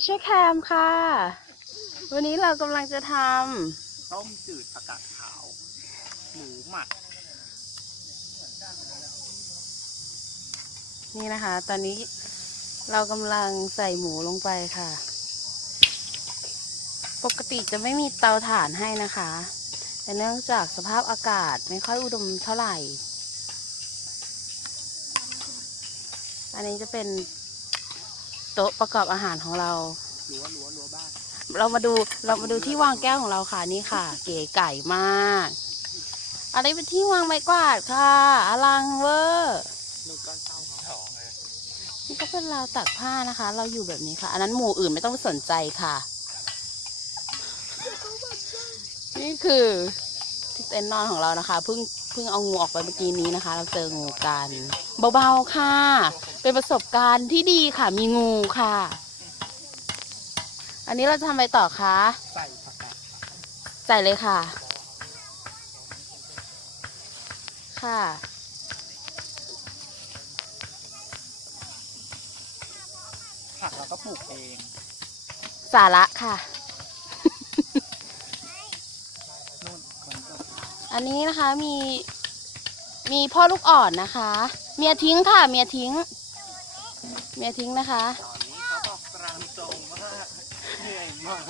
เชียลแคมค่ะ วันนี้เรากำลังจะทต้มจืดผักกาดขาว หมูหมักำนี่นะคะ ตอนนี้เรากำลังใส่หมูลงไปค่ะ ปกติจะไม่มีเตาถ่านให้นะคะ แต่เนื่องจากสภาพอากาศไม่ค่อยอุดมเท่าไหร่ อันนี้จะเป็น โต๊ะประกอบอาหารของเรา รั้วรั้วรั้วบ้านเรามาดูเรามาดูที่วางแก้วของเราค่ะนี่ค่ะ เก๋ไก่มากอันนี้เป็นที่วางไม้กวาดค่ะอลังเวอร์นูนก้อนเต้าเขาเลยนี่ก็เป็นราวตักผ้านะคะ เราอยู่แบบนี้ค่ะ อันนั้นหมู่อื่นไม่ต้องสนใจค่ะ นี่คือ ที่เต็นท์นอนของเรานะคะเพิ่งเพิ่งเอางูออกไปเมื่อกี้นี้นะคะ เราเจองูกันเบาๆค่ะ เป็นประสบการณ์ที่ดีค่ะมีงูค่ะ อันนี้เราจะทำอะไรต่อคะใส่ผักกาดใส่เลยค่ะ ค่ะ ผักเราก็ปลูกเอง สาระค่ะ นู่นคนก็ อันนี้นะคะมีมีพ่อลูกอ่อนนะคะ เมียทิ้งค่ะ เมียทิ้ง เมียทิ้งนะคะ ตอนนี้เขาบอกตรังตรงว่าเหนื่อยมาก